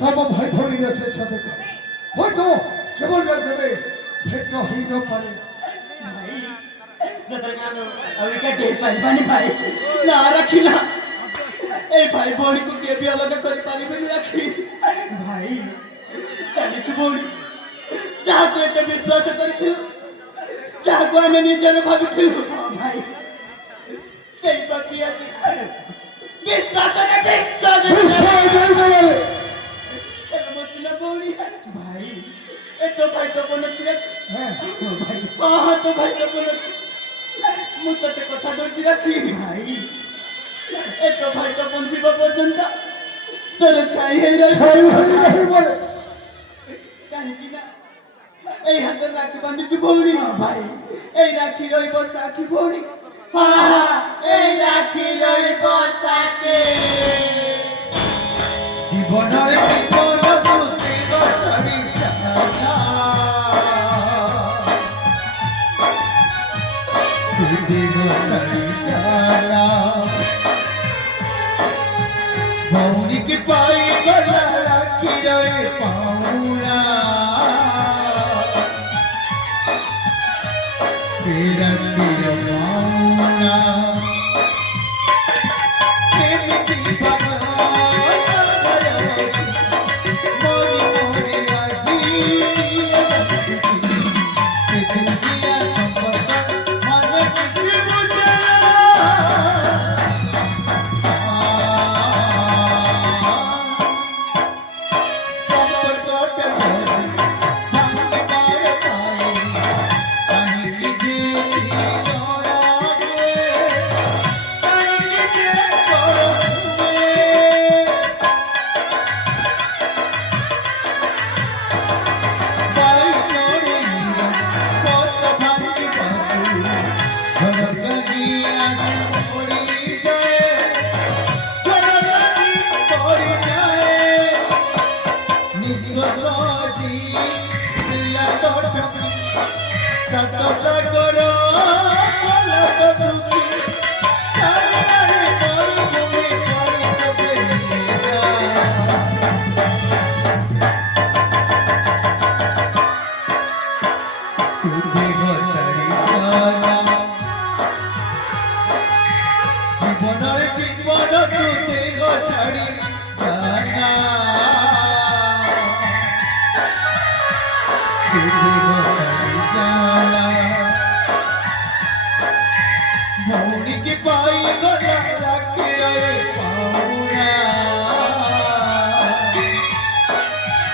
তব ভাই ভরিয়ে শেষ সাথে হয়তো কেবল যাবে ভেটটা হইল পারে ভাই যতক্ষণ আমি কাটে পাইবানি ভাই না রাখি না এই ভাই ভଉଣୀ କୁ କିଏ ବି ଅଲଗା କରିପାରିବେନି ରାଖି ଭାଇ ଚାଲିଛୁ ଭଉଣୀ ଯାହାକୁ ଏତେ ବିଶ୍ୱାସ କରିଥିଲୁ ଯାହାକୁ ଆମେ ନିଜର ଭାବିଥିଲୁ ଭାଇ ସେଇ ପାପି ଆଜି ବିଶ୍ୱାସରେ ବିଶ୍ୱାସ ବସିଲା ଭଉଣୀ ଭାଇ ଏ ତ ଭାଇ ତ ବନୁଛି ଭାଇ ହଁ ତ ଭାଇ ତ ବନୁଛି ମୁଁ ତତେ କଥା ଦଉଛି ରାଖି ଭାଇ ଏ ତ ଭାଇ ତ ବଞ୍ଚିବା ପର୍ଯ୍ୟନ୍ତ ତୋର ଛାଇ ହେଇ ରହିବ କାହିଁକି ନା এই হাতের রাখি বাঁধিছি ভৌণী ভাই এই রাখি রইব সাক্ষী ভৌণী এই রাখি রইব সাক্ষী জীবনের জীবন দুটি গছড়ি দুটি গছড়ি চালা ভৌণীকে পাই গলা রাখি রয়ে পাউনা तेरा तेरा माना केमिति भगवान मोरी मोरी आजी किसिया संपर्क मन किसी मुझे भौणी की पाई गला रखे